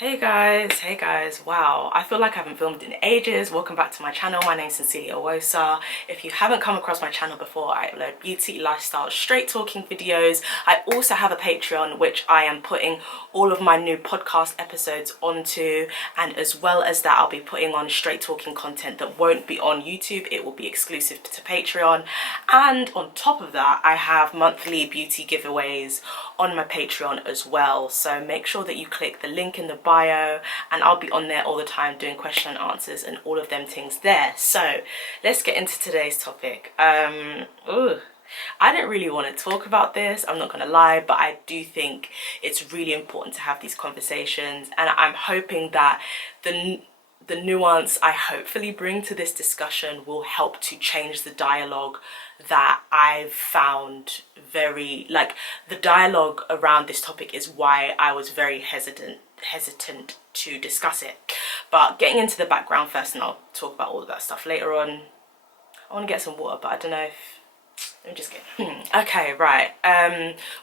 Hey guys, wow, I feel like I haven't filmed in ages. Welcome back to my channel. My name's Cecilia Owosa. If you haven't come across my channel before, I upload beauty, lifestyle, straight talking videos. I also have a Patreon which I am putting all of my new podcast episodes onto, and as well as that I'll be putting on straight talking content that won't be on YouTube. It will be exclusive to Patreon, and on top of that I have monthly beauty giveaways on my Patreon as well. So make sure that you click the link in the bio and I'll be on there all the time doing question and answers and all of them things there. So let's get into today's topic. I didn't really want to talk about this, I'm not gonna lie, but I do think it's really important to have these conversations, and I'm hoping that the nuance I hopefully bring to this discussion will help to change the dialogue that I've found very, like, the dialogue around this topic is why I was very hesitant to discuss it. But getting into the background first, and I'll talk about all of that stuff later on. I want to get some water, but I don't know if I'm just kidding. Okay, right.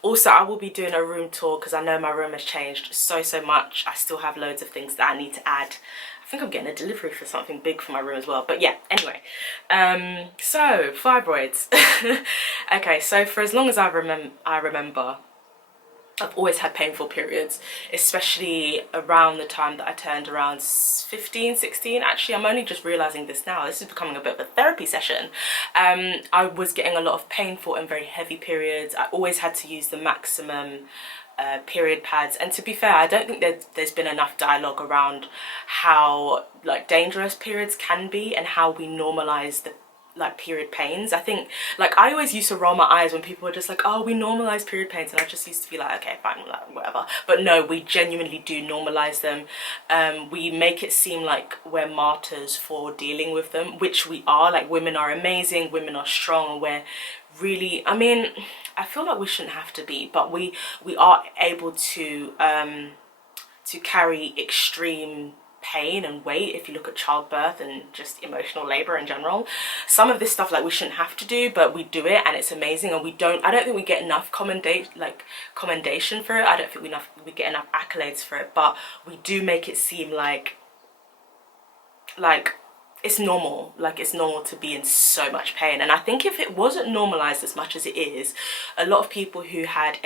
Also, I will be doing a room tour because I know my room has changed so much. I still have loads of things that I need to add. I think I'm getting a delivery for something big for my room as well. But yeah, anyway. So, fibroids. Okay, so for as long as I remember, I've always had painful periods, especially around the time that I turned around 15, 16. Actually, I'm only just realizing this now. This is becoming a bit of a therapy session. I was getting a lot of painful and very heavy periods. I always had to use the maximum period pads, and to be fair, I don't think there's been enough dialogue around how like dangerous periods can be and how we normalize the period pains. I think, like, I always used to roll my eyes when people were just like, oh, we normalize period pains, and I just used to be like, okay, fine, whatever. But no, we genuinely do normalize them. We make it seem like we're martyrs for dealing with them, which we are. Like, women are amazing, women are strong, and we're really, I mean, I feel like we shouldn't have to be, but we are able to carry extreme pain and weight if you look at childbirth and just emotional labor in general. Some of this stuff, like, we shouldn't have to do, but we do it, and it's amazing. And I don't think we get enough commendation for it. I don't think we get enough accolades for it, but we do make it seem like it's normal. Like, it's normal to be in so much pain. And I think if it wasn't normalized as much as it is, a lot of people who have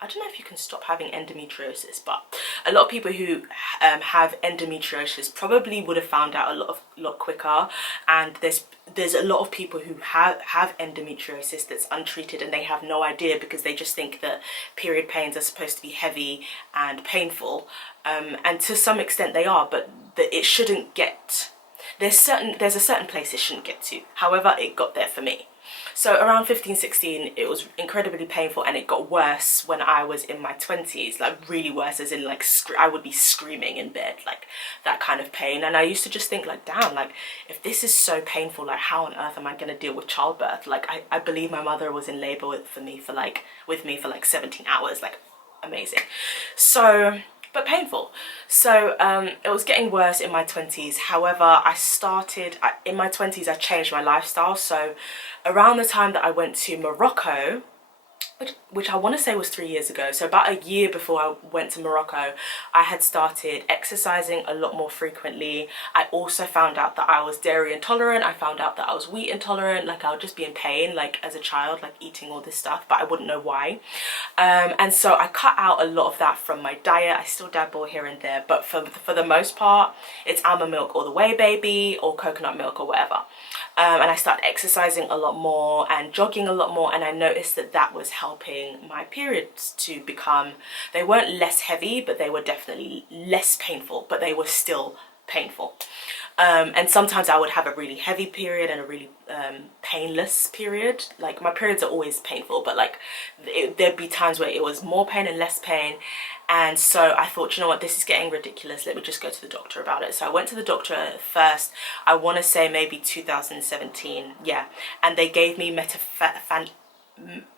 I don't know if you can stop having endometriosis, but a lot of people who have endometriosis probably would have found out a lot quicker. And there's a lot of people who have endometriosis that's untreated, and they have no idea because they just think that period pains are supposed to be heavy and painful, and to some extent they are, but it shouldn't get. There's a certain place it shouldn't get to. However, it got there for me. So around 15, 16, it was incredibly painful, and it got worse when I was in my 20s, like really worse, as in like I would be screaming in bed, like that kind of pain. And I used to just think, like, damn, like, if this is so painful, like, how on earth am I going to deal with childbirth? Like, I believe my mother was in labor with me for like 17 hours, like, amazing. So, but painful. So it was getting worse in my 20s. However, in my 20s I changed my lifestyle. So around the time that I went to Morocco, which I want to say was 3 years ago, so about a year before I went to Morocco, I had started exercising a lot more frequently. I also found out that I was dairy intolerant. I found out that I was wheat intolerant. Like, I would just be in pain, like, as a child, like, eating all this stuff, but I wouldn't know why. And so I cut out a lot of that from my diet. I still dabble here and there, but for the most part, it's almond milk all the way, baby, or coconut milk or whatever. And I started exercising a lot more and jogging a lot more, and I noticed that was helping my periods to become, they weren't less heavy, but they were definitely less painful, but they were still painful. And sometimes I would have a really heavy period and a really painless period. Like, my periods are always painful, but like there'd be times where it was more pain and less pain. And so I thought, you know what, this is getting ridiculous, let me just go to the doctor about it. So I went to the doctor first, I want to say maybe 2017, yeah, and they gave me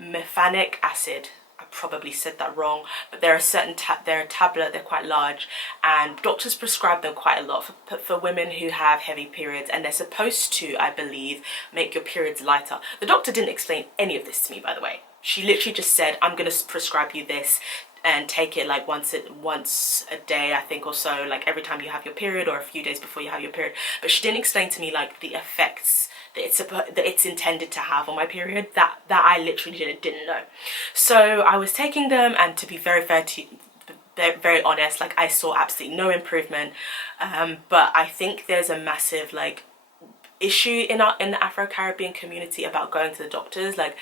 mefanic acid. I probably said that wrong, but they're a tablet, they're quite large, and doctors prescribe them quite a lot for women who have heavy periods, and they're supposed to, I believe, make your periods lighter. The doctor didn't explain any of this to me, by the way. She literally just said, I'm going to prescribe you this. and take it like once a day, I think, or so, like every time you have your period or a few days before you have your period. But she didn't explain to me like the effects that it's intended to have on my period, that I literally didn't know. So I was taking them, and to be very fair to very honest, like I saw absolutely no improvement. But I think there's a massive like issue in the Afro-Caribbean community about going to the doctors. Like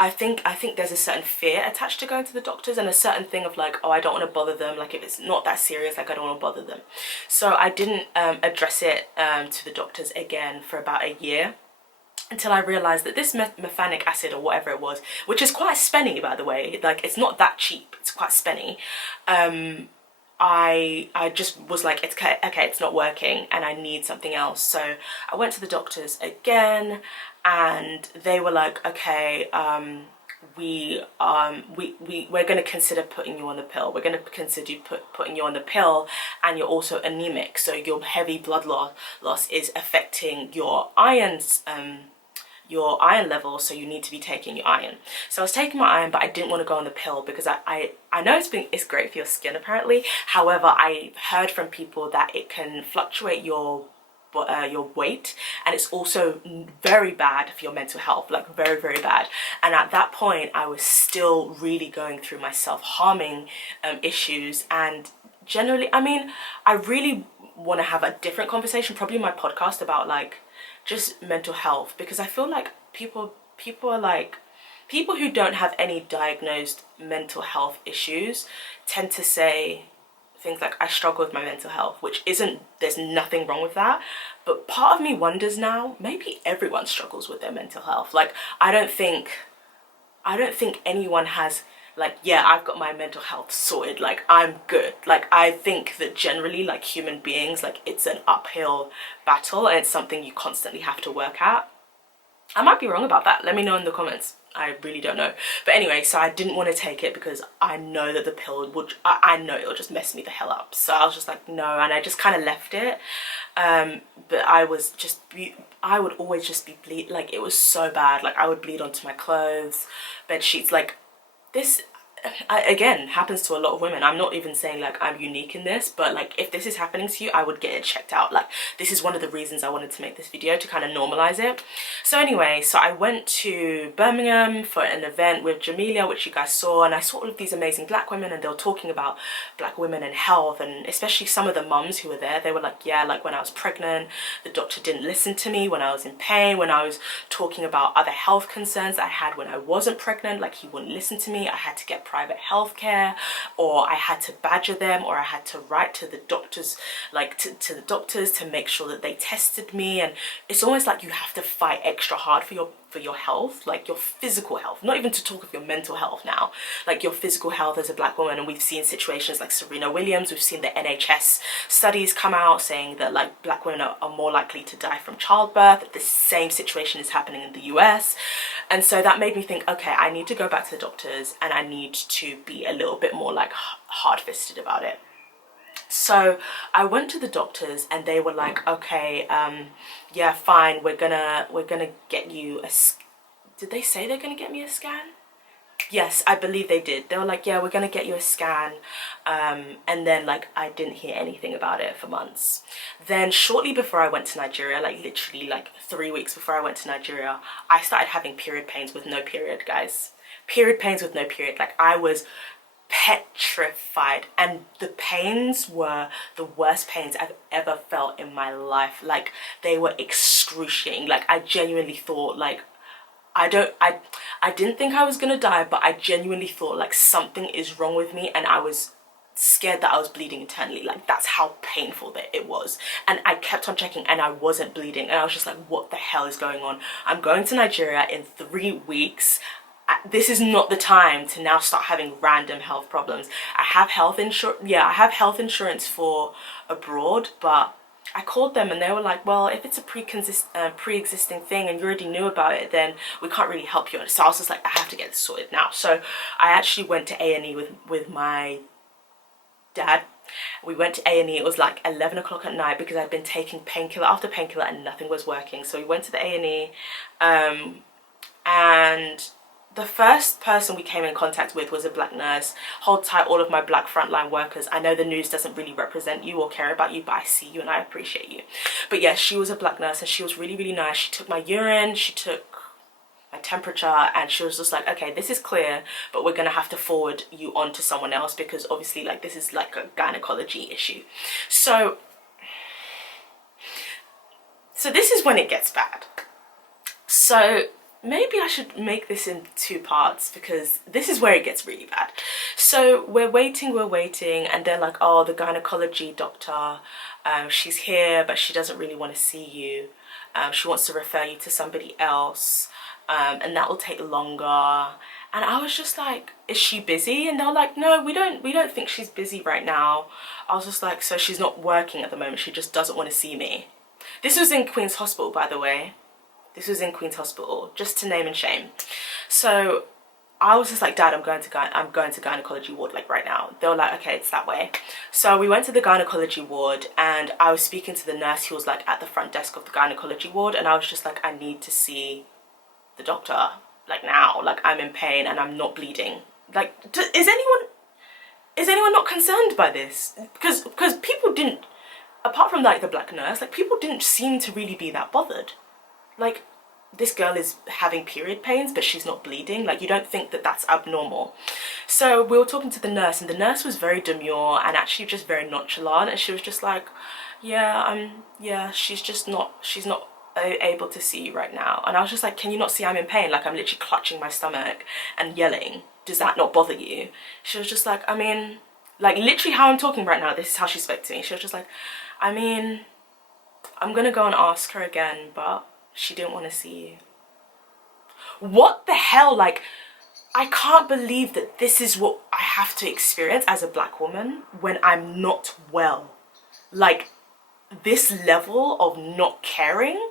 I think there's a certain fear attached to going to the doctors, and a certain thing of like, oh, I don't want to bother them, like if it's not that serious, like I don't want to bother them. So I didn't address it to the doctors again for about a year, until I realized that this methanic acid or whatever it was, which is quite spenny, by the way, like it's not that cheap, it's quite spenny, I just was like, it's okay, it's not working and I need something else. So I went to the doctors again, and they were like, okay, we're going to consider putting you on the pill. We're going to consider putting you on the pill, and you're also anemic, so your heavy blood loss is affecting your iron level, so you need to be taking your iron. So I was taking my iron, but I didn't want to go on the pill because I know it's great for your skin apparently. However, I heard from people that it can fluctuate your weight, and it's also very bad for your mental health, like very, very bad. And at that point I was still really going through my self-harming issues, and generally, I mean, I really want to have a different conversation, probably in my podcast, about like just mental health, because I feel like people are like, people who don't have any diagnosed mental health issues tend to say things like, I struggle with my mental health, which isn't, there's nothing wrong with that. But part of me wonders now, maybe everyone struggles with their mental health. Like I don't think anyone has like, yeah, I've got my mental health sorted, like I'm good. Like I think that generally, like human beings, like it's an uphill battle, and it's something you constantly have to work at. I might be wrong about that, let me know in the comments. I really don't know. But anyway, so I didn't want to take it because I know that the pill would, I know it'll just mess me the hell up. So I was just like, no, and I just kind of left it. But I would always just be bleed, like it was so bad. Like I would bleed onto my clothes, bed sheets, like this again happens to a lot of women. I'm not even saying like I'm unique in this, but like if this is happening to you, I would get it checked out. Like this is one of the reasons I wanted to make this video, to kind of normalize it. So anyway, so I went to Birmingham for an event with Jamelia, which you guys saw, and I saw all of these amazing black women, and they were talking about black women and health, and especially some of the mums who were there, they were like, yeah, like when I was pregnant, the doctor didn't listen to me when I was in pain, when I was talking about other health concerns I had when I wasn't pregnant, like he wouldn't listen to me. I had to get private health care, or I had to badger them, or I had to write to the doctors, like to the doctors to make sure that they tested me. And it's almost like you have to fight extra hard for your health, like your physical health, not even to talk of your mental health now, like your physical health as a black woman. And we've seen situations like Serena Williams, we've seen the NHS studies come out saying that like black women are more likely to die from childbirth. The same situation is happening in the US. And so that made me think, okay, I need to go back to the doctors, and I need to be a little bit more like hard-fisted about it. So I went to the doctors, and they were like, okay, yeah, fine, we're gonna get you a did they say they're gonna get me a scan? Yes, I believe they did. They were like, yeah, we're gonna get you a scan. And then like I didn't hear anything about it for months. Then shortly before I went to Nigeria, like literally like 3 weeks before I went to Nigeria, I started having period pains with no period, guys. Period pains with no period. Like I was petrified, and the pains were the worst pains I've ever felt in my life. Like they were excruciating. Like I genuinely thought, like I didn't think I was gonna die, but I genuinely thought like something is wrong with me, and I was scared that I was bleeding internally. Like that's how painful that it was. And I kept on checking, and I wasn't bleeding, and I was just like, what the hell is going on? I'm going to Nigeria in 3 weeks. This is not the time to now start having random health problems. I have health insurance, yeah, I have health insurance for abroad, but I called them and they were like, well, if it's a pre-existing thing and you already knew about it, then we can't really help you. So I was just like, I have to get this sorted now. So I actually went to A&E with my dad. We went to A&E. It was like 11 o'clock at night because I'd been taking painkiller after painkiller and nothing was working. So we went to the A&E, and the first person we came in contact with was a black nurse. Hold tight, all of my black frontline workers. I know the news doesn't really represent you or care about you, but I see you and I appreciate you. But yeah, she was a black nurse and she was really, really nice. She took my urine, she took my temperature, and she was just like, okay, this is clear, but we're gonna have to forward you on to someone else because obviously like this is like a gynecology issue. So this is when it gets bad. So maybe I should make this in 2 parts because this is where it gets really bad. So we're waiting, and they're like, oh, the gynecology doctor, she's here, but she doesn't really want to see you. She wants to refer you to somebody else, and that will take longer. And I was just like, is she busy? And they're like, no, we don't think she's busy right now. I was just like, so she's not working at the moment, she just doesn't want to see me. This was in Queen's Hospital, by the way. This was in Queen's Hospital, just to name and shame. So I was just like, Dad, I'm going to gynecology ward like right now. They were like, okay, it's that way. So we went to the gynecology ward and I was speaking to the nurse who was like at the front desk of the gynecology ward, and I was just like, I need to see the doctor like now. Like, I'm in pain and I'm not bleeding. Like, is anyone not concerned by this? Because people didn't, apart from like the black nurse, like people didn't seem to really be that bothered. Like, this girl is having period pains but she's not bleeding. Like, you don't think that that's abnormal. So we were talking to the nurse and the nurse was very demure and actually just very nonchalant, and she was just like, yeah, she's not able to see you right now. And I was just like, can you not see I'm in pain? Like, I'm literally clutching my stomach and yelling. Does that not bother you? She was just like, I mean, like literally how I'm talking right now, this is how she spoke to me. She was just like, I mean, I'm gonna go and ask her again, but she didn't want to see you. What the hell? Like, I can't believe that this is what I have to experience as a black woman when I'm not well. Like, this level of not caring